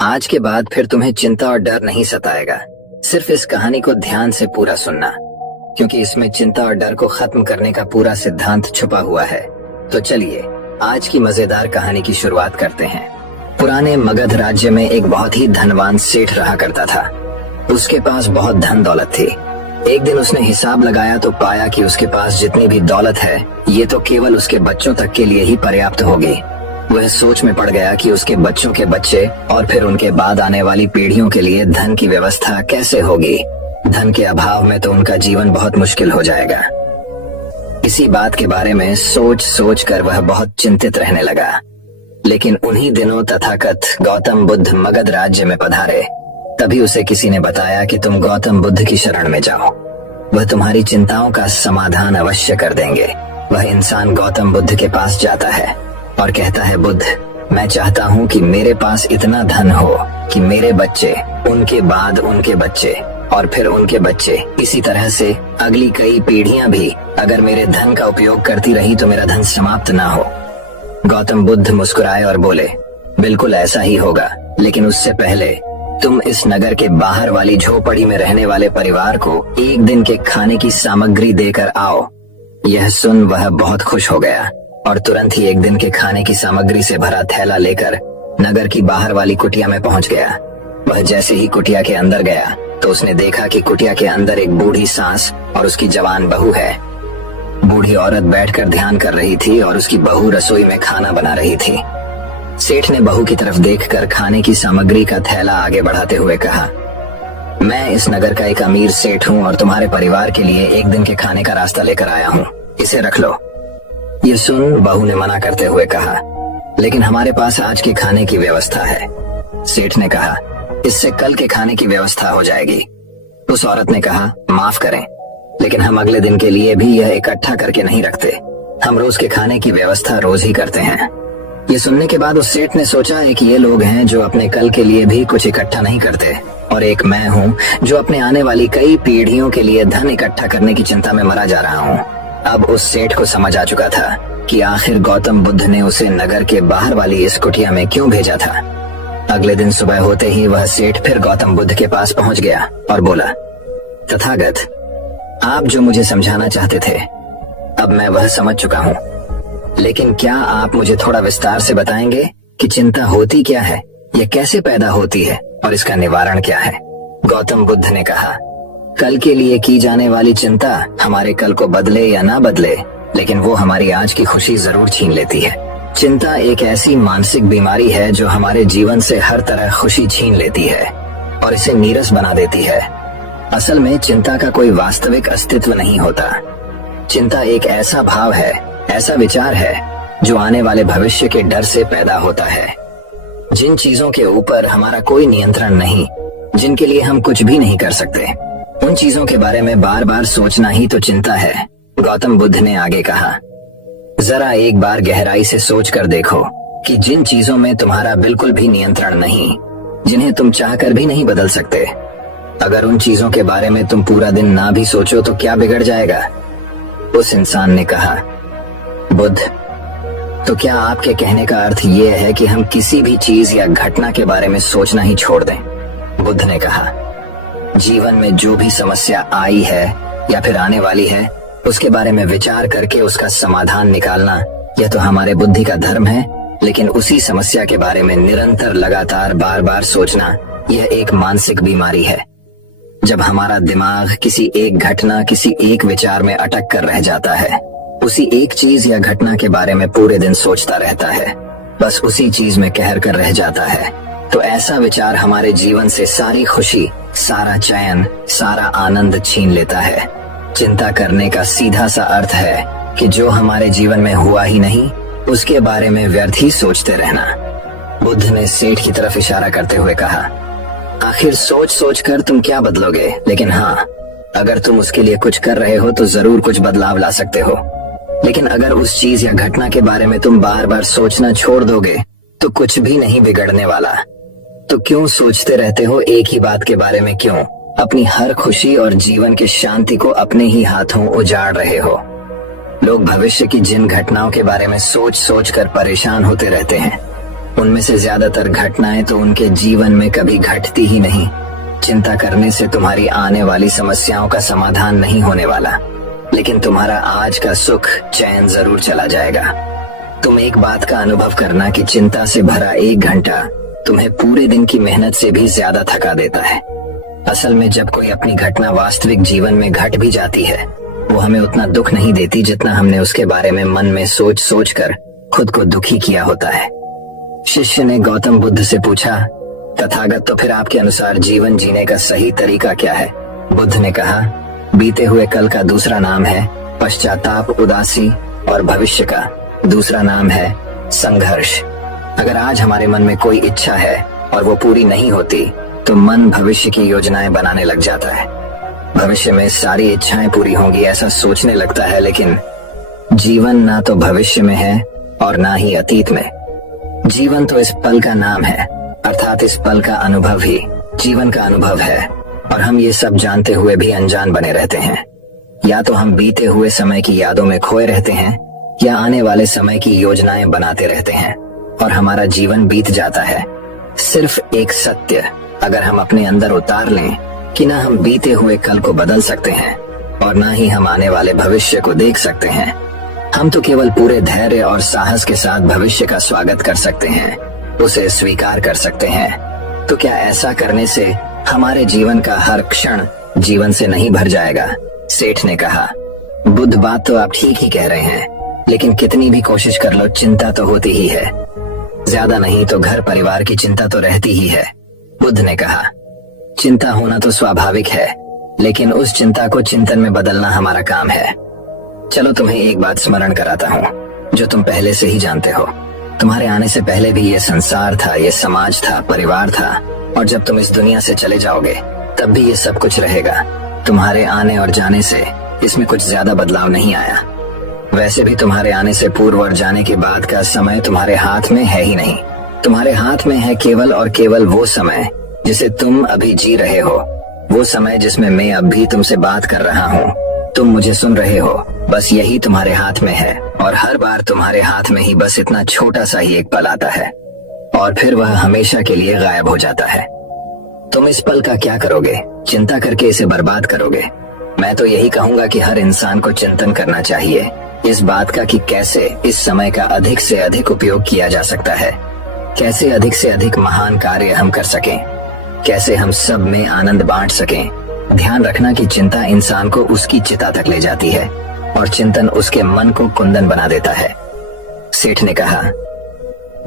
आज के बाद फिर तुम्हें चिंता और डर नहीं सताएगा। सिर्फ इस कहानी को ध्यान से पूरा सुनना, क्योंकि इसमें चिंता और डर को खत्म करने का पूरा सिद्धांत छुपा हुआ है। तो चलिए आज की मजेदार कहानी की शुरुआत करते हैं। पुराने मगध राज्य में एक बहुत ही धनवान सेठ रहा करता था। उसके पास बहुत धन दौलत थी। एक दिन उसने हिसाब लगाया तो पाया कि उसके पास जितनी भी दौलत है ये तो केवल उसके बच्चों तक के लिए ही पर्याप्त होगी। वह सोच में पड़ गया कि उसके बच्चों के बच्चे और फिर उनके बाद आने वाली पीढ़ियों के लिए धन की व्यवस्था कैसे होगी। धन के अभाव में तो उनका जीवन बहुत मुश्किल हो जाएगा। इसी बात के बारे में सोच सोच कर वह बहुत चिंतित रहने लगा। लेकिन उन्हीं दिनों तथाकथ गौतम बुद्ध मगध राज्य में पधारे। तभी उसे किसी ने बताया कि तुम गौतम बुद्ध की शरण में जाओ, वह तुम्हारी चिंताओं का समाधान अवश्य कर देंगे। वह इंसान गौतम बुद्ध के पास जाता है और कहता है, बुद्ध, मैं चाहता हूँ कि मेरे पास इतना धन हो कि मेरे बच्चे, उनके बाद उनके बच्चे और फिर उनके बच्चे, इसी तरह से अगली कई पीढ़ियां भी अगर मेरे धन का उपयोग करती रही तो मेरा धन समाप्त ना हो। गौतम बुद्ध मुस्कुराए और बोले, बिल्कुल ऐसा ही होगा, लेकिन उससे पहले तुम इस नगर के बाहर वाली झोपड़ी में रहने वाले परिवार को एक दिन के खाने की सामग्री देकर आओ। यह सुन वह बहुत खुश हो गया और तुरंत ही एक दिन के खाने की सामग्री से भरा थैला लेकर नगर की बाहर वाली कुटिया में पहुंच गया। वह जैसे ही कुटिया के अंदर गया तो उसने देखा कि कुटिया के अंदर एक बूढ़ी सास और उसकी जवान बहू है। बूढ़ी औरत बैठकर ध्यान कर रही थी और उसकी बहू रसोई में खाना बना रही थी। सेठ ने बहू की तरफ देखकर खाने की सामग्री का थैला आगे बढ़ाते हुए कहा, मैं इस नगर का एक अमीर सेठ हूँ और तुम्हारे परिवार के लिए एक दिन के खाने का रास्ता लेकर आया हूँ, इसे रख लो। ये सुन बहू ने मना करते हुए कहा, लेकिन हमारे पास आज के खाने की व्यवस्था है। सेठ ने कहा, इससे कल के खाने की व्यवस्था हो जाएगी। उस औरत ने कहा, माफ करें, लेकिन हम अगले दिन के लिए भी यह इकट्ठा करके नहीं रखते। हम रोज के खाने की व्यवस्था रोज ही करते हैं। ये सुनने के बाद उस सेठ ने सोचा, एक ये लोग हैं जो अपने कल के लिए भी कुछ इकट्ठा नहीं करते, और एक मैं हूँ जो अपने आने वाली कई पीढ़ियों के लिए धन इकट्ठा करने की चिंता में मरा जा रहा हूँ। अब उस सेठ को समझ आ चुका था कि आखिर गौतम बुद्ध ने उसे नगर के बाहर वाली इस कुटिया में क्यों भेजा था। अगले दिन सुबह होते ही वह सेठ फिर गौतम बुद्ध के पास पहुंच गया और बोला, तथागत, आप जो मुझे समझाना चाहते थे अब मैं वह समझ चुका हूँ, लेकिन क्या आप मुझे थोड़ा विस्तार से बताएंगे कि चिंता होती क्या है, यह कैसे पैदा होती है और इसका निवारण क्या है। गौतम बुद्ध ने कहा, कल के लिए की जाने वाली चिंता हमारे कल को बदले या ना बदले, लेकिन वो हमारी आज की खुशी जरूर छीन लेती है। चिंता एक ऐसी मानसिक बीमारी है जो हमारे जीवन से हर तरह खुशी छीन लेती है और इसे नीरस बना देती है। असल में चिंता का कोई वास्तविक अस्तित्व नहीं होता। चिंता एक ऐसा भाव है, ऐसा विचार है जो आने वाले भविष्य के डर से पैदा होता है। जिन चीजों के ऊपर हमारा कोई नियंत्रण नहीं, जिनके लिए हम कुछ भी नहीं कर सकते, उन चीजों के बारे में बार बार सोचना ही तो चिंता है। गौतम बुद्ध ने आगे कहा, जरा एक बार गहराई से सोच कर देखो कि जिन चीजों में तुम्हारा बिल्कुल भी नियंत्रण नहीं, जिन्हें तुम चाहकर भी नहीं बदल सकते, अगर उन चीजों के बारे में तुम पूरा दिन ना भी सोचो तो क्या बिगड़ जाएगा। उस इंसान ने कहा, बुद्ध, तो क्या आपके कहने का अर्थ ये है कि हम किसी भी चीज या घटना के बारे में सोचना ही छोड़ दें। बुद्ध ने कहा, जीवन में जो भी समस्या आई है या फिर आने वाली है उसके बारे में विचार करके उसका समाधान निकालना, यह तो हमारे बुद्धि का धर्म है, लेकिन उसी समस्या के बारे में निरंतर लगातार बार बार सोचना, यह एक मानसिक बीमारी है। जब हमारा दिमाग किसी एक घटना, किसी एक विचार में अटक कर रह जाता है, उसी एक चीज या घटना के बारे में पूरे दिन सोचता रहता है, बस उसी चीज में कहर कर रह जाता है, तो ऐसा विचार हमारे जीवन से सारी खुशी, सारा चैन, सारा आनंद छीन लेता है। चिंता करने का सीधा सा अर्थ है कि जो हमारे जीवन में हुआ ही नहीं उसके बारे में व्यर्थ ही सोचते रहना। बुद्ध ने सेठ की तरफ इशारा करते हुए कहा, आखिर सोच सोच कर तुम क्या बदलोगे, लेकिन हाँ, अगर तुम उसके लिए कुछ कर रहे हो तो जरूर कुछ बदलाव ला सकते हो। लेकिन अगर उस चीज या घटना के बारे में तुम बार बार सोचना छोड़ दोगे तो कुछ भी नहीं बिगड़ने वाला। तो क्यों सोचते रहते हो एक ही बात के बारे में, क्यों अपनी हर खुशी और जीवन की शांति को अपने ही हाथों उजाड़ रहे हो। लोग भविष्य की जिन घटनाओं के बारे में सोच सोच कर परेशान होते रहते हैं, उनमें से ज्यादातर घटनाएं तो उनके जीवन में कभी घटती ही नहीं। चिंता करने से तुम्हारी आने वाली समस्याओं का समाधान नहीं होने वाला, लेकिन तुम्हारा आज का सुख चैन जरूर चला जाएगा। तुम एक बात का अनुभव करना कि चिंता से भरा 1 घंटा तुम्हें पूरे दिन की मेहनत से भी ज्यादा थका देता है। असल में जब कोई अपनी घटना वास्तविक जीवन में घट भी जाती है, वो हमें उतना दुख नहीं देती जितना हमने उसके बारे में मन में सोच सोच कर खुद को दुखी किया होता है। शिष्य ने गौतम बुद्ध से पूछा, तथागत, तो फिर आपके अनुसार जीवन जीने का सही तरीका क्या है? बुद्ध ने कहा, बीते हुए कल का दूसरा नाम है पश्चाताप, उदासी, और भविष्य का दूसरा नाम है संघर्ष। अगर आज हमारे मन में कोई इच्छा है और वो पूरी नहीं होती, तो मन भविष्य की योजनाएं बनाने लग जाता है। भविष्य में सारी इच्छाएं पूरी होंगी ऐसा सोचने लगता है, लेकिन जीवन ना तो भविष्य में है और ना ही अतीत में। जीवन तो इस पल का नाम है, अर्थात इस पल का अनुभव ही जीवन का अनुभव है, और हम ये सब जानते हुए भी अनजान बने रहते हैं। या तो हम बीते हुए समय की यादों में खोए रहते हैं, या आने वाले समय की योजनाएं बनाते रहते हैं और हमारा जीवन बीत जाता है। सिर्फ एक सत्य अगर हम अपने अंदर उतार लें कि ना हम बीते हुए कल को बदल सकते हैं और ना ही हम आने वाले भविष्य को देख सकते हैं, हम तो केवल पूरे धैर्य और साहस के साथ भविष्य का स्वागत कर सकते हैं, उसे स्वीकार कर सकते हैं। तो क्या ऐसा करने से हमारे जीवन का हर क्षण जीवन से नहीं भर जाएगा? सेठ ने कहा, बुद्ध, बात तो आप ठीक ही कह रहे हैं, लेकिन कितनी भी कोशिश कर लो चिंता तो होती ही है। ज्यादा नहीं तो घर परिवार की चिंता तो रहती ही है। बुद्ध ने कहा, चिंता होना तो स्वाभाविक है, लेकिन उस चिंता को चिंतन में बदलना हमारा काम है। चलो तुम्हें एक बात स्मरण कराता हूँ जो तुम पहले से ही जानते हो। तुम्हारे आने से पहले भी ये संसार था, ये समाज था, परिवार था, और जब तुम इस दुनिया से चले जाओगे तब भी ये सब कुछ रहेगा। तुम्हारे आने और जाने से इसमें कुछ ज्यादा बदलाव नहीं आया। वैसे भी तुम्हारे आने से पूर्व और जाने के बाद का समय तुम्हारे हाथ में है ही नहीं। तुम्हारे हाथ में है केवल और केवल वो समय जिसे तुम अभी जी रहे हो, वो समय जिसमें मैं अब भी तुमसे बात कर रहा हूँ, तुम मुझे सुन रहे हो। बस यही तुम्हारे हाथ में है, और हर बार तुम्हारे हाथ में ही बस इतना छोटा सा ही एक पल आता है, और फिर वह हमेशा के लिए गायब हो जाता है। तुम इस पल का क्या करोगे? चिंता करके इसे बर्बाद करोगे? मैं तो यही कहूंगा कि हर इंसान को चिंतन करना चाहिए इस बात का कि कैसे इस समय का अधिक से अधिक उपयोग किया जा सकता है, कैसे अधिक से अधिक महान कार्य हम कर सकें, कैसे हम सब में आनंद बांट सकें। ध्यान रखना कि चिंता इंसान को उसकी चिता तक ले जाती है और चिंतन उसके मन को कुंदन बना देता है। सेठ ने कहा,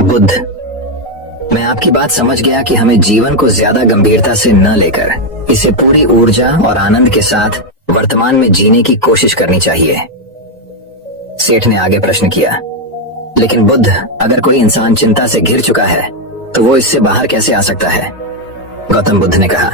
बुद्ध, मैं आपकी बात समझ गया कि हमें जीवन को ज्यादा गंभीरता से न लेकर इसे पूरी ऊर्जा और आनंद के साथ वर्तमान में जीने की कोशिश करनी चाहिए। सेठ ने आगे प्रश्न किया, लेकिन बुद्ध, अगर कोई इंसान चिंता से घिर चुका है तो वो इससे बाहर कैसे आ सकता है? गौतम बुद्ध ने कहा,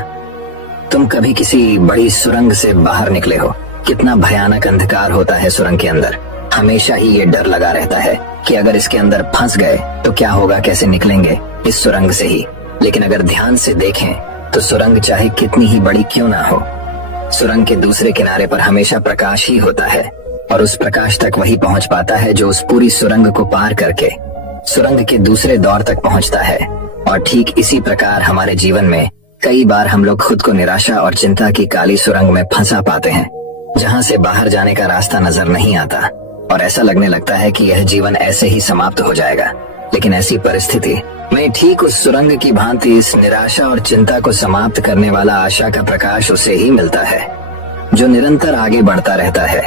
तुम कभी किसी बड़ी सुरंग से बाहर निकले हो? कितना भयानक अंधकार होता है सुरंग के अंदर। हमेशा ही ये डर लगा रहता है कि अगर इसके अंदर फंस गए तो क्या होगा, कैसे निकलेंगे इस सुरंग से ही। लेकिन अगर ध्यान से देखें तो सुरंग चाहे कितनी ही बड़ी क्यों ना हो, सुरंग के दूसरे किनारे पर हमेशा प्रकाश ही होता है, और उस प्रकाश तक वही पहुंच पाता है जो उस पूरी सुरंग को पार करके सुरंग के दूसरे दौर तक पहुंचता है। और ठीक इसी प्रकार हमारे जीवन में कई बार हम लोग खुद को निराशा और चिंता की काली सुरंग में फंसा पाते हैं, जहां से बाहर जाने का रास्ता नजर नहीं आता, और ऐसा लगने लगता है कि यह जीवन ऐसे ही समाप्त हो जाएगा। लेकिन ऐसी परिस्थिति में ठीक उस सुरंग की भांति इस निराशा और चिंता को समाप्त करने वाला आशा का प्रकाश उसे ही मिलता है, जो निरंतर आगे बढ़ता रहता है,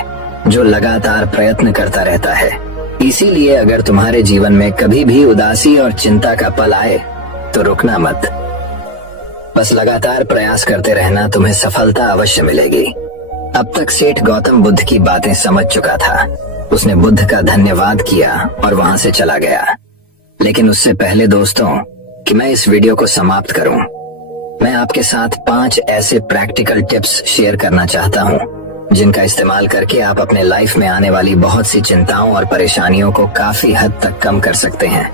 जो लगातार प्रयत्न करता रहता है। इसीलिए अगर तुम्हारे जीवन में कभी भी उदासी और चिंता का पल आए तो रुकना मत, बस लगातार प्रयास करते रहना, तुम्हें सफलता अवश्य मिलेगी। अब तक सेठ गौतम बुद्ध की बातें समझ चुका था। उसने बुद्ध का धन्यवाद किया और वहां से चला गया। लेकिन उससे पहले दोस्तों कि मैं इस वीडियो को समाप्त करूं, मैं आपके साथ 5 ऐसे प्रैक्टिकल टिप्स शेयर करना चाहता हूं जिनका इस्तेमाल करके आप अपने लाइफ में आने वाली बहुत सी चिंताओं और परेशानियों को काफी हद तक कम कर सकते हैं।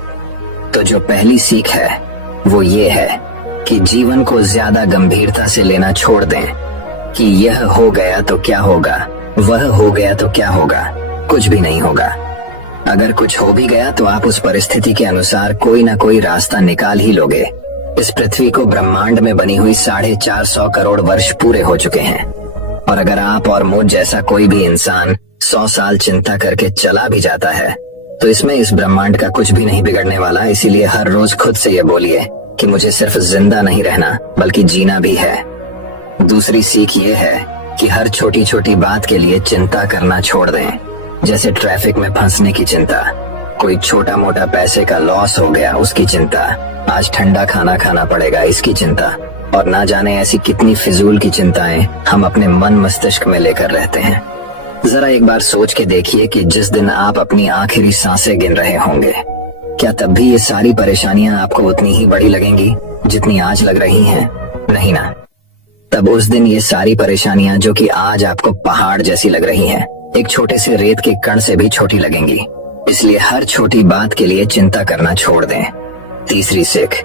तो जो पहली सीख है वो ये है कि जीवन को ज्यादा गंभीरता से लेना छोड़ दें कि यह हो गया तो क्या होगा, वह हो गया तो क्या होगा, कुछ भी नहीं होगा। अगर कुछ हो भी गया तो आप उस परिस्थिति के अनुसार कोई ना कोई रास्ता निकाल ही लोगे। इस पृथ्वी को ब्रह्मांड में बनी हुई 450 करोड़ वर्ष पूरे हो चुके हैं, और अगर आप और मुझ जैसा कोई भी इंसान 100 साल चिंता करके चला भी जाता है तो इसमें इस ब्रह्मांड का कुछ भी नहीं बिगड़ने वाला। इसीलिए हर रोज खुद से ये बोलिए कि मुझे सिर्फ जिंदा नहीं रहना बल्कि जीना भी है। दूसरी सीख ये है कि हर छोटी छोटी बात के लिए चिंता करना छोड़ दें, जैसे ट्रैफिक में फंसने की चिंता, कोई छोटा मोटा पैसे का लॉस हो गया उसकी चिंता, आज ठंडा खाना खाना पड़ेगा इसकी चिंता, और ना जाने ऐसी कितनी फिजूल की चिंताएं हम अपने मन मस्तिष्क में लेकर रहते हैं। जरा एक बार सोच के देखिए कि जिस दिन आप अपनी आखिरी सांसें गिन रहे होंगे, क्या तब भी ये सारी परेशानियां आपको उतनी ही बड़ी लगेंगी जितनी आज लग रही हैं? नहीं ना। तब उस दिन ये सारी परेशानियां जो कि आज आपको पहाड़ जैसी लग रही हैं, एक छोटे से रेत के कण से भी छोटी लगेंगी। इसलिए हर छोटी बात के लिए चिंता करना छोड़ दें। तीसरी सीख,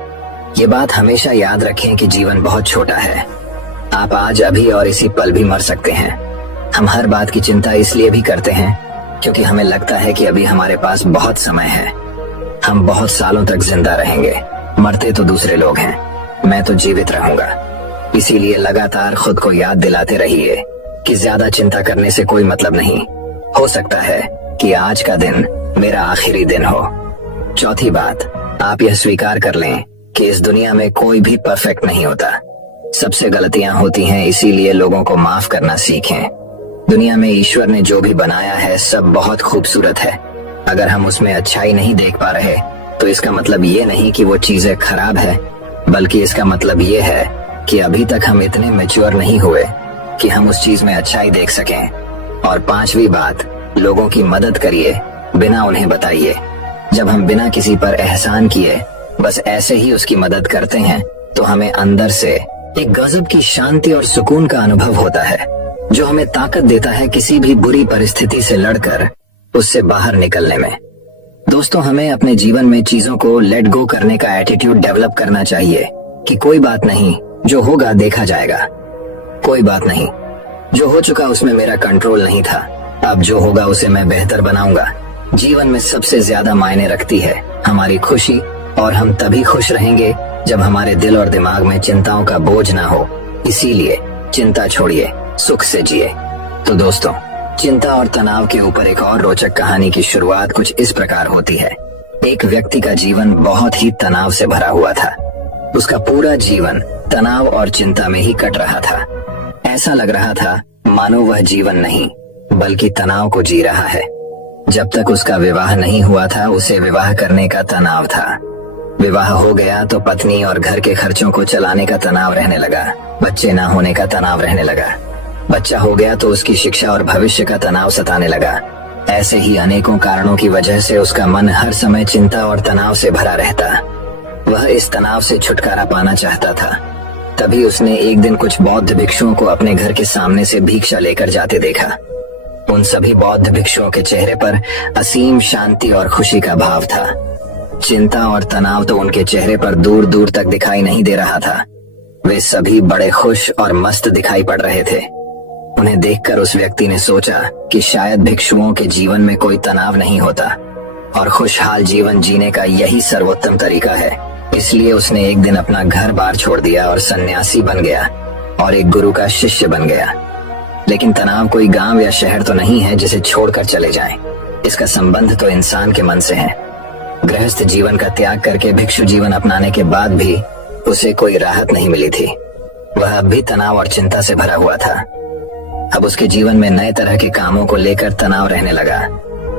ये बात हमेशा याद रखें कि जीवन बहुत छोटा है। आप आज अभी और इसी पल भी मर सकते हैं। हम हर बात की चिंता इसलिए भी करते हैं क्योंकि हमें लगता है कि अभी हमारे पास बहुत समय है, हम बहुत सालों तक जिंदा रहेंगे। मरते तो दूसरे लोग हैं, मैं तो जीवित रहूंगा। इसीलिए लगातार खुद को याद दिलाते रहिए कि ज्यादा चिंता करने से कोई मतलब नहीं। हो सकता है कि आज का दिन मेरा आखिरी दिन हो। चौथी बात, आप यह स्वीकार कर लें कि इस दुनिया में कोई भी परफेक्ट नहीं होता। सबसे गलतियां होती हैं, इसीलिए लोगों को माफ करना सीखें। दुनिया में ईश्वर ने जो भी बनाया है सब बहुत खूबसूरत है। अगर हम उसमें अच्छाई नहीं देख पा रहे तो इसका मतलब ये नहीं कि वो चीजें खराब है, बल्कि इसका मतलब ये है कि अभी तक हम इतने मैच्योर नहीं हुए कि हम उस चीज में अच्छाई देख सकें। और पांचवी बात, लोगों की मदद करिए, बिना उन्हें बताइए। जब हम बिना किसी पर एहसान किए बस ऐसे ही उसकी मदद करते हैं तो हमें अंदर से एक गजब की शांति और सुकून का अनुभव होता है, जो हमें ताकत देता है किसी भी बुरी परिस्थिति से लड़कर उससे बाहर निकलने में। दोस्तों, हमें अपने जीवन में चीजों को लेट गो करने का एटीट्यूड डेवलप करना चाहिए कि कोई बात नहीं, जो होगा देखा जाएगा। कोई बात नहीं, जो हो चुका उसमें मेरा कंट्रोल नहीं था, अब जो होगा उसे मैं बेहतर बनाऊंगा। जीवन में सबसे ज्यादा मायने रखती है हमारी खुशी, और हम तभी खुश रहेंगे जब हमारे दिल और दिमाग में चिंताओं का बोझ ना हो। इसीलिए चिंता छोड़िए, सुख से जिए। तो दोस्तों, चिंता और तनाव के ऊपर एक और रोचक कहानी की शुरुआत कुछ इस प्रकार होती है। एक व्यक्ति का जीवन बहुत ही तनाव से भरा हुआ था। उसका पूरा जीवन तनाव और चिंता में ही कट रहा था। ऐसा लग रहा था मानो वह जीवन नहीं बल्कि तनाव को जी रहा है। जब तक उसका विवाह नहीं हुआ था उसे विवाह करने का तनाव था। विवाह हो गया तो पत्नी और घर के खर्चों को चलाने का तनाव रहने लगा। बच्चे ना होने का तनाव रहने लगा। बच्चा हो गया तो उसकी शिक्षा और भविष्य का तनाव सताने लगा। ऐसे ही अनेकों कारणों की वजह से उसका मन हर समय चिंता और तनाव से भरा रहता। वह इस तनाव से छुटकारा पाना चाहता था। तभी उसने एक दिन कुछ बौद्ध भिक्षुओं को अपने घर के सामने से भिक्षा लेकर जाते देखा। उन सभी बौद्ध भिक्षुओं के चेहरे पर असीम शांति और खुशी का भाव था। चिंता और तनाव तो उनके चेहरे पर दूर दूर तक दिखाई नहीं दे रहा था। वे सभी बड़े खुश और मस्त दिखाई पड़ रहे थे। उन्हें देखकर उस व्यक्ति ने सोचा कि शायद भिक्षुओं के जीवन में कोई तनाव नहीं होता और खुशहाल जीवन जीने का यही सर्वोत्तम तरीका है। इसलिए उसने एक दिन अपना घर बार छोड़ दिया और सन्यासी बन गया और एक गुरु का शिष्य बन गया। लेकिन तनाव कोई गांव या शहर तो नहीं है जिसे छोड़कर चले जाएं। इसका संबंध तो इंसान के मन से है। गृहस्थ जीवन का त्याग करके भिक्षु जीवन अपनाने के बाद भी उसे कोई राहत नहीं मिली थी। वह अब भी तनाव और चिंता से भरा हुआ था। अब उसके जीवन में नए तरह के कामों को लेकर तनाव रहने लगा,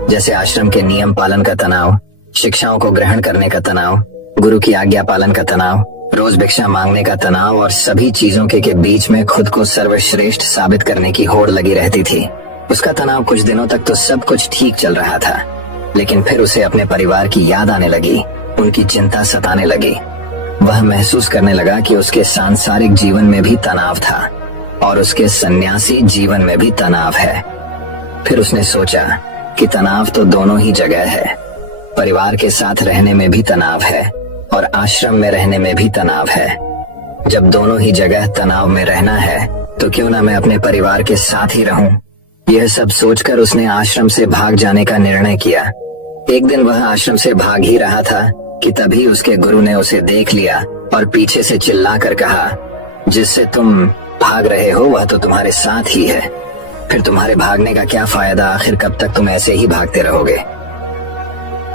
जैसे आश्रम के नियम पालन का तनाव, शिक्षाओं को ग्रहण करने का तनाव, गुरु की आज्ञा पालन का तनाव, रोज भिक्षा मांगने का तनाव, और सभी चीजों के बीच में खुद को सर्वश्रेष्ठ साबित करने की होड़ लगी रहती थी। उसका तनाव कुछ दिनों तक तो सब कुछ ठीक चल रहा था, लेकिन फिर उसे अपने परिवार की याद आने लगी, उनकी चिंता सताने लगी। वह महसूस करने लगा कि उसके सांसारिक जीवन में भी तनाव था और उसके सन्यासी जीवन में भी तनाव है। फिर उसने सोचा कि तनाव तो दोनों ही जगह है। परिवार के साथ रहने में भी तनाव है और आश्रम में रहने में भी तनाव है। जब दोनों ही जगह तनाव में रहना है तो क्यों ना मैं अपने परिवार के साथ ही रहूं। यह सब सोचकर उसने आश्रम से भाग जाने का निर्णय किया। एक दिन वह आश्रम से भाग ही रहा था कि तभी उसके गुरु ने उसे देख लिया और पीछे से चिल्लाकर कहा, जिससे तुम भाग रहे हो वह तो तुम्हारे साथ ही है, फिर तुम्हारे भागने का क्या फायदा, आखिर कब तक तुम ऐसे ही भागते रहोगे।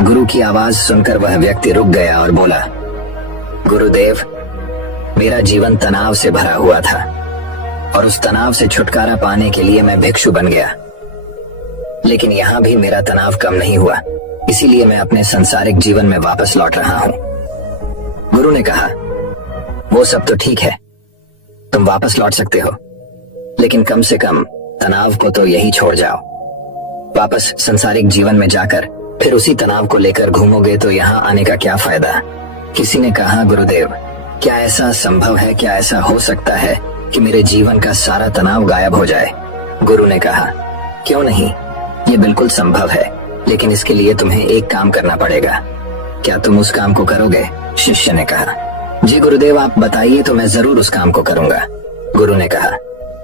गुरु की आवाज सुनकर वह व्यक्ति रुक गया और बोला, गुरुदेव, मेरा जीवन तनाव से भरा हुआ था और उस तनाव से छुटकारा पाने के लिए मैं भिक्षु बन गया, लेकिन यहाँ भी मेरा तनाव कम नहीं हुआ, इसीलिए मैं अपने सांसारिक जीवन में वापस लौट रहा हूँ। गुरु ने कहा, वो सब तो ठीक है, तुम वापस लौट सकते हो, लेकिन कम से कम तनाव को तो यही छोड़ जाओ। वापस सांसारिक जीवन में जाकर फिर उसी तनाव को लेकर घूमोगे तो यहाँ आने का क्या फायदा। किसी ने कहा, गुरुदेव, क्या ऐसा संभव है, क्या ऐसा हो सकता है कि मेरे जीवन का सारा तनाव गायब हो जाए। गुरु ने कहा, क्यों नहीं, ये बिल्कुल संभव है, लेकिन इसके लिए तुम्हें एक काम करना पड़ेगा। क्या तुम उस काम को करोगे? शिष्य ने कहा, जी गुरुदेव, आप बताइए तो मैं जरूर उस काम को करूंगा। गुरु ने कहा,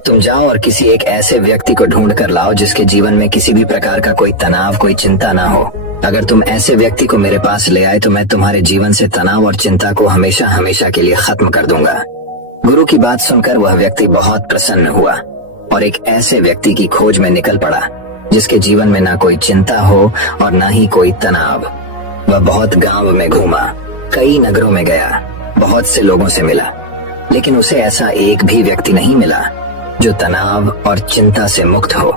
तुम जाओ और किसी एक ऐसे व्यक्ति को ढूंढ कर लाओ जिसके जीवन में किसी भी प्रकार का कोई तनाव, कोई चिंता ना हो। अगर तुम ऐसे व्यक्ति को मेरे पास ले आए तो मैं तुम्हारे जीवन से तनाव और चिंता को हमेशा हमेशा के लिए खत्म कर दूंगा। गुरु की बात सुनकर वह व्यक्ति बहुत प्रसन्न हुआ और एक ऐसे व्यक्ति की खोज में निकल पड़ा जिसके जीवन में ना कोई चिंता हो और ना ही कोई तनाव। वह बहुत गांव में घूमा, कई नगरों में गया, बहुत से लोगों से मिला, लेकिन उसे ऐसा एक भी व्यक्ति नहीं मिला जो तनाव और चिंता से मुक्त हो।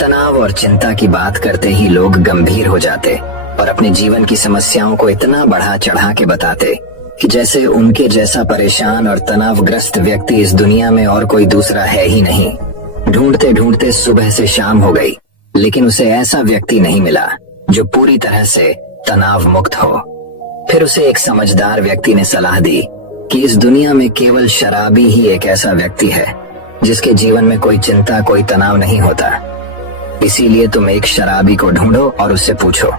तनाव और चिंता की बात करते ही लोग गंभीर हो जाते और अपने जीवन की समस्याओं को इतना बढ़ा चढ़ा के बताते कि जैसे उनके जैसा परेशान और तनावग्रस्त व्यक्ति इस दुनिया में और कोई दूसरा है ही नहीं। ढूंढते ढूंढते सुबह से शाम हो गई, लेकिन उसे ऐसा व्यक्ति नहीं मिला जो पूरी तरह से तनाव मुक्त हो। फिर उसे एक समझदार व्यक्ति ने सलाह दी कि इस दुनिया में केवल शराबी ही एक ऐसा व्यक्ति है जिसके जीवन में कोई चिंता, कोई तनाव नहीं होता। इसीलिए तुम एक शराबी को ढूंढो और उससे पूछो।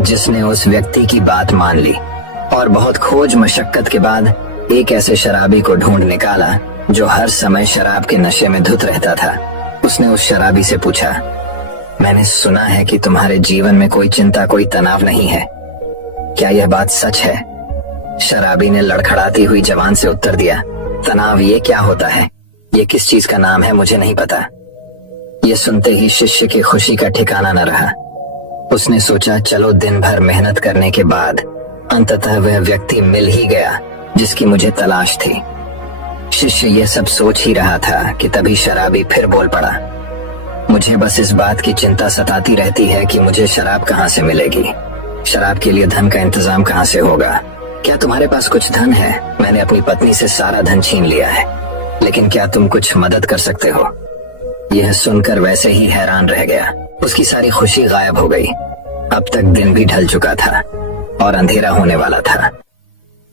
जिसने उस व्यक्ति की बात मान ली और बहुत खोज मशक्कत के बाद एक ऐसे शराबी को ढूंढ निकाला जो हर समय शराब के नशे में धुत रहता था। उसने उस शराबी से पूछा, मैंने सुना है कि तुम्हारे जीवन में कोई चिंता, कोई तनाव नहीं है, क्या यह बात सच है? शराबी ने लड़खड़ाती हुई जबान से उत्तर दिया, तनाव ये क्या होता है, ये किस चीज का नाम है, मुझे नहीं पता। ये सुनते ही शिष्य की खुशी का ठिकाना न रहा। उसने सोचा, चलो दिन भर मेहनत करने के बाद अंततः वह व्यक्ति मिल ही गया जिसकी मुझे तलाश थी। शिष्य ये सब सोच ही रहा था कि तभी शराबी फिर बोल पड़ा, मुझे बस इस बात की चिंता सताती रहती है कि मुझे शराब कहाँ से मिलेगी, शराब के लिए धन का इंतजाम कहाँ से होगा। क्या तुम्हारे पास कुछ धन है? मैंने अपनी पत्नी से सारा धन छीन लिया है, लेकिन क्या तुम कुछ मदद कर सकते हो? यह सुनकर वैसे ही हैरान रह गया। उसकी सारी खुशी गायब हो गई। अब तक दिन भी ढल चुका था और अंधेरा होने वाला था,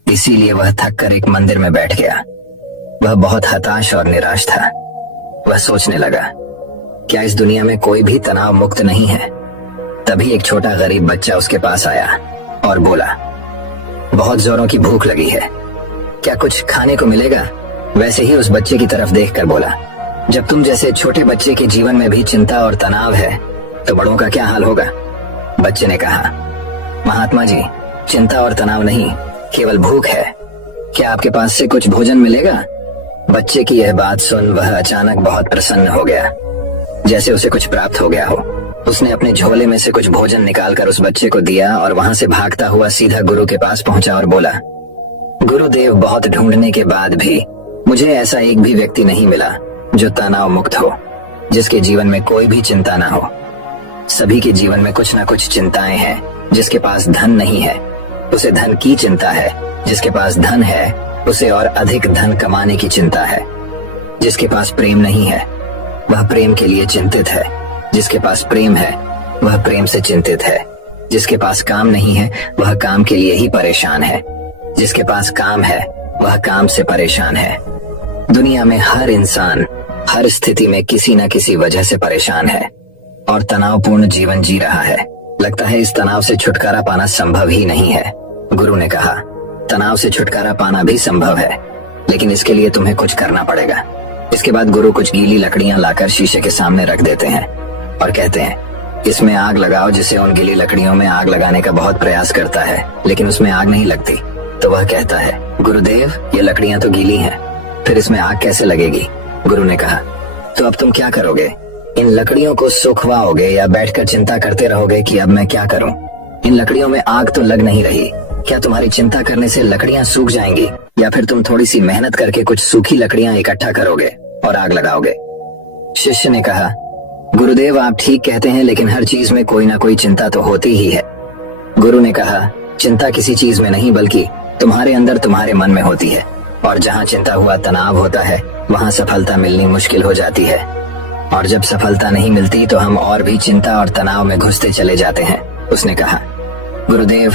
इसीलिए वह थक कर एक मंदिर में बैठ गया। वह बहुत हताश और निराश था। वह सोचने लगा, क्या इस दुनिया में कोई भी तनाव मुक्त नहीं है? तभी एक छोटा गरीब बच्चा उसके पास आया और बोला, बहुत जोरों की भूख लगी है, क्या कुछ खाने को मिलेगा? वैसे ही उस बच्चे की तरफ देखकर बोला, जब तुम जैसे छोटे बच्चे के जीवन में भी चिंता और तनाव है तो बड़ों का क्या हाल होगा? बच्चे ने कहा, महात्मा जी, चिंता और तनाव नहीं, केवल भूख है, क्या आपके पास से कुछ भोजन मिलेगा? बच्चे की यह बात सुन वह अचानक बहुत प्रसन्न हो गया, जैसे उसे कुछ प्राप्त हो गया हो। उसने अपने झोले में से कुछ भोजन निकालकर उस बच्चे को दिया और वहां से भागता हुआ सीधा गुरु के पास पहुंचा और बोला, गुरुदेव, बहुत ढूंढने के बाद भी मुझे ऐसा एक भी व्यक्ति नहीं मिला जो तनाव मुक्त हो, जिसके जीवन में कोई भी चिंता ना हो। सभी के जीवन में कुछ ना कुछ चिंताएं हैं। जिसके पास धन नहीं है उसे धन की चिंता है, जिसके पास धन है उसे और अधिक धन कमाने की चिंता है। जिसके पास प्रेम नहीं है वह प्रेम के लिए चिंतित है, जिसके पास प्रेम है वह प्रेम से चिंतित है। जिसके पास काम नहीं है वह काम के लिए ही परेशान है, जिसके पास काम है वह काम से परेशान है। दुनिया में हर इंसान हर स्थिति में किसी न किसी वजह से परेशान है और तनावपूर्ण जीवन जी रहा है। लगता है इस तनाव से छुटकारा पाना संभव ही नहीं है। गुरु ने कहा, तनाव से छुटकारा पाना भी संभव है, लेकिन इसके लिए तुम्हें कुछ करना पड़ेगा। इसके बाद गुरु कुछ गीली लकड़ियां लाकर शीशे के सामने रख देते हैं और कहते हैं, इसमें आग लगाओ, जिसे उन गीली लकड़ियों में आग लगाने का बहुत प्रयास करता है लेकिन उसमें आग नहीं लगती। तो वह कहता है, गुरुदेव ये लकड़ियां तो गीली हैं, फिर इसमें आग कैसे लगेगी? गुरु ने कहा, तो अब तुम क्या करोगे? इन लकड़ियों को सुखवाओगे या बैठकर चिंता करते रहोगे कि अब मैं क्या करूं? इन लकड़ियों में आग तो लग नहीं रही। क्या तुम्हारी चिंता करने से लकड़ियां सूख जाएंगी, या फिर तुम थोड़ी सी मेहनत करके कुछ सूखी लकड़ियां इकट्ठा करोगे और आग लगाओगे? शिष्य ने कहा, गुरुदेव आप ठीक कहते हैं, लेकिन हर चीज में कोई ना कोई चिंता तो होती ही है। गुरु ने कहा, चिंता किसी चीज में नहीं बल्कि तुम्हारे अंदर, तुम्हारे मन में होती है। और जहाँ चिंता हुआ तनाव होता है वहाँ सफलता मिलनी मुश्किल हो जाती है। और जब सफलता नहीं मिलती तो हम और भी चिंता और तनाव में घुसते चले जाते हैं। उसने कहा, गुरुदेव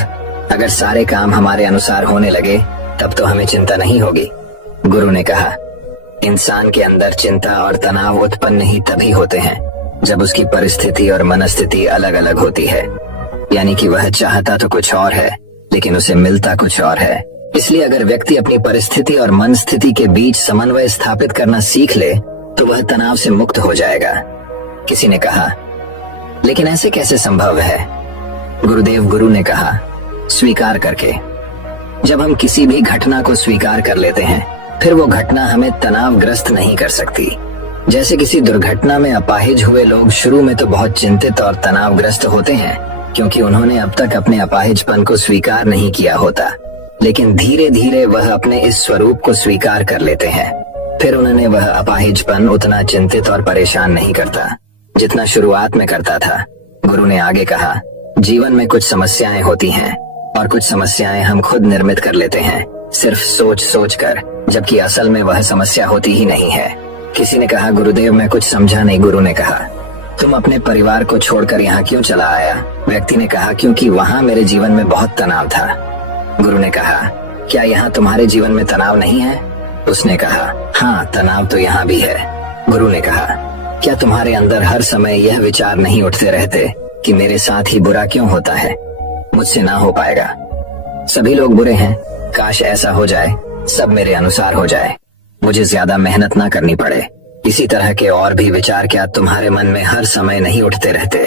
अगर सारे काम हमारे अनुसार होने लगे तब तो हमें चिंता नहीं होगी। गुरु ने कहा, इंसान के अंदर चिंता और तनाव उत्पन्न ही तभी होते हैं जब उसकी परिस्थिति और मनस्थिति अलग अलग होती है। यानी कि वह चाहता तो कुछ और है लेकिन उसे मिलता कुछ और है। इसलिए अगर व्यक्ति अपनी परिस्थिति और मन स्थिति के बीच समन्वय स्थापित करना सीख ले तो वह तनाव से मुक्त हो जाएगा। किसी ने कहा, लेकिन ऐसे कैसे संभव है? गुरुदेव गुरु ने कहा, स्वीकार करके। जब हम किसी भी घटना को स्वीकार कर लेते हैं फिर वो घटना हमें तनावग्रस्त नहीं कर सकती। जैसे किसी दुर्घटना में अपाहिज हुए लोग शुरू में तो बहुत चिंतित और तनावग्रस्त होते हैं क्योंकि उन्होंने अब तक अपने अपाहिजपन को स्वीकार नहीं किया होता, लेकिन धीरे धीरे वह अपने इस स्वरूप को स्वीकार कर लेते हैं। फिर उन्होंने वह अपाहिजपन उतना चिंतित और परेशान नहीं करता जितना शुरुआत में करता था। गुरु ने आगे कहा, जीवन में कुछ समस्याएं होती हैं और कुछ समस्याएं हम खुद निर्मित कर लेते हैं सिर्फ सोच सोच कर, जबकि असल में वह समस्या होती ही नहीं है। किसी ने कहा, गुरुदेव मैं कुछ समझा नहीं। गुरु ने कहा, तुम अपने परिवार को छोड़कर यहाँ क्यों चला आया? व्यक्ति ने कहा, क्योंकि वहाँ मेरे जीवन में बहुत तनाव था। गुरु ने कहा, क्या यहाँ तुम्हारे जीवन में तनाव नहीं है? उसने कहा, हाँ तनाव तो यहाँ भी है। गुरु ने कहा, क्या तुम्हारे अंदर हर समय यह विचार नहीं उठते रहते कि मेरे साथ ही बुरा क्यों होता है, मुझसे ना हो पाएगा, सभी लोग बुरे हैं, काश ऐसा हो जाए, सब मेरे अनुसार हो जाए, मुझे ज्यादा मेहनत ना करनी पड़े। इसी तरह के और भी विचार क्या तुम्हारे मन में हर समय नहीं उठते रहते?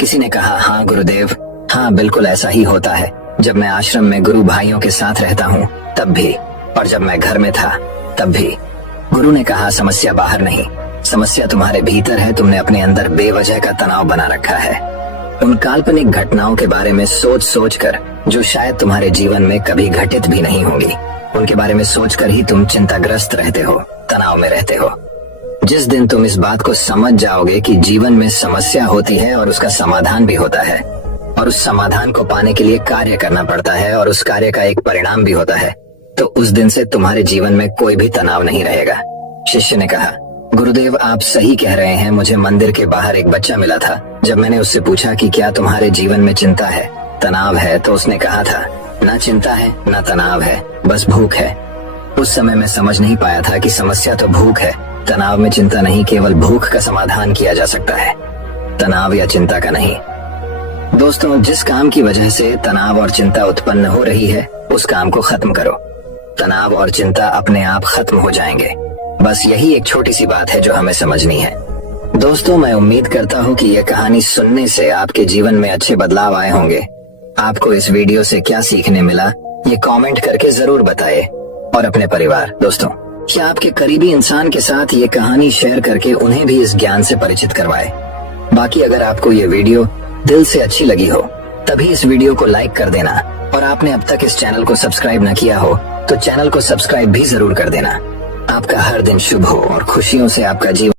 किसी ने कहा, हाँ गुरुदेव, हाँ बिल्कुल ऐसा ही होता है। जब मैं आश्रम में गुरु भाइयों के साथ रहता हूँ तब भी, और जब मैं घर में था तब भी। गुरु ने कहा, समस्या बाहर नहीं, समस्या तुम्हारे भीतर है। तुमने अपने अंदर बेवजह का तनाव बना रखा है उन काल्पनिक घटनाओं के बारे में सोच सोच कर जो शायद तुम्हारे जीवन में कभी घटित भी नहीं होंगी। उनके बारे में सोचकर ही तुम चिंताग्रस्त रहते हो, तनाव में रहते हो। जिस दिन तुम इस बात को समझ जाओगे कि जीवन में समस्या होती है और उसका समाधान भी होता है और उस समाधान को पाने के लिए कार्य करना पड़ता है और उस कार्य का एक परिणाम भी होता है, तो उस दिन से तुम्हारे जीवन में कोई भी तनाव नहीं रहेगा। शिष्य ने कहा, गुरुदेव आप सही कह रहे हैं। मुझे मंदिर के बाहर एक बच्चा मिला था। जब मैंने उससे पूछा कि क्या तुम्हारे जीवन में चिंता है, तनाव है, तो उसने कहा था, ना चिंता है ना तनाव है, बस भूख है। उस समय मैं समझ नहीं पाया था कि समस्या तो भूख है, तनाव में चिंता नहीं, केवल भूख का समाधान किया जा सकता है, तनाव या चिंता का नहीं। दोस्तों, जिस काम की वजह से तनाव और चिंता उत्पन्न हो रही है उस काम को खत्म करो, तनाव और चिंता अपने आप खत्म हो जाएंगे। बस यही एक छोटी सी बात है जो हमें समझनी है। दोस्तों, मैं उम्मीद करता हूँ कि यह कहानी सुनने से आपके जीवन में अच्छे बदलाव आए होंगे। आपको इस वीडियो से क्या सीखने मिला ये कमेंट करके जरूर बताएं। और अपने परिवार, दोस्तों या आपके करीबी इंसान के साथ ये कहानी शेयर करके उन्हें भी इस ज्ञान से परिचित करवाएं। बाकी अगर आपको ये वीडियो दिल से अच्छी लगी हो तभी इस वीडियो को लाइक कर देना, और आपने अब तक इस चैनल को सब्सक्राइब न किया हो तो चैनल को सब्सक्राइब भी जरूर कर देना। आपका हर दिन शुभ हो और खुशियों से आपका जीवन